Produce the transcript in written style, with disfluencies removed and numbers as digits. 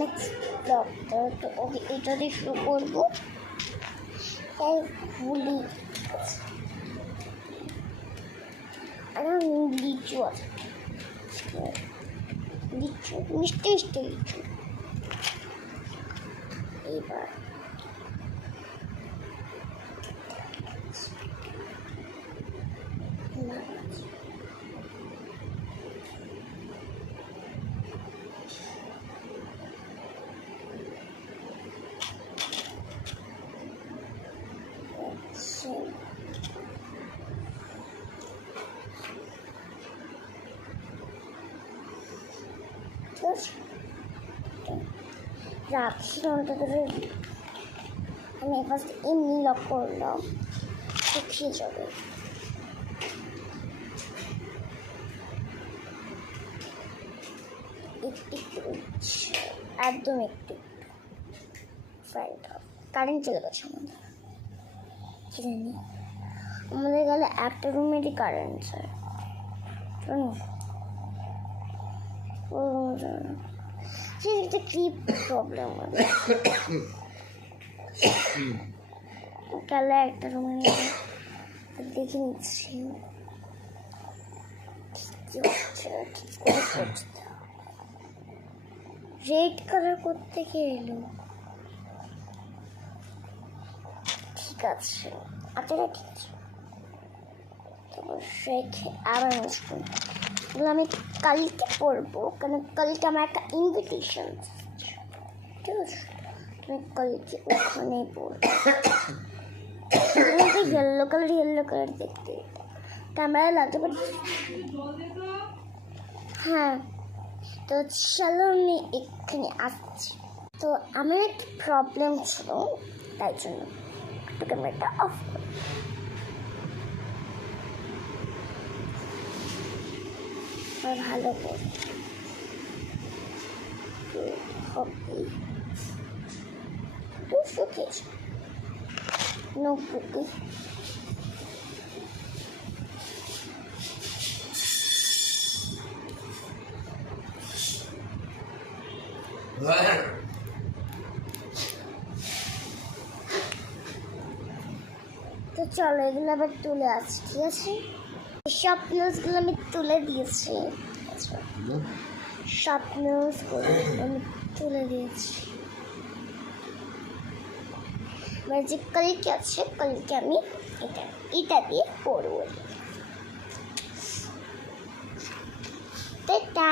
Next ব্লগটা তো ওকে এটা দিয়ে শুরু করবো। তাই বলি আর লিচু আছে, লিচু মিষ্টি মিষ্টি লিচু। এবার রাখছি আমি ফার্স্ট এমনি লক করলাম, শুকিয়ে যাবে। একদম একটু কারেন্ট চলে গেছে আমাদের, কি জানি আমাদের গেলে একটা রুমেরই কারেন্ট স্যার একটা কি প্রবলেম গেলে একটা রুমে দেখে নিচ্ছি রেড কালার করতে গিয়ে এলো। ঠিক আছে আচ্ছা ঠিক আছে, তারপর রেখে আবার মুশকিল এগুলো আমি কালকে পড়বো, কারণ কালকে আমার একটা ইনভিটেশন, ঠিক আছে তুমি কালকে ওখানে পড়বো। ইয়েলো কালার দেখতে ক্যামেরায় লাগতে পারি। হ্যাঁ তো চলো আমি এখানে আসছি। তো আমার একটা প্রবলেম ছিল, তাই জন্য একটু ক্যামেরাটা অফ করি। ভালো করে নোটবুকে তো চলো এগুলো আবার তুলে আসছি, ঠিক আছে সব নিউজগুলো আমি তুলে দিয়েছি, সব নিউজগুলো আমি তুলে দিয়েছি। এবার যে কালকে আছে কালকে আমি এটা দিয়ে পড়বো। টাটা।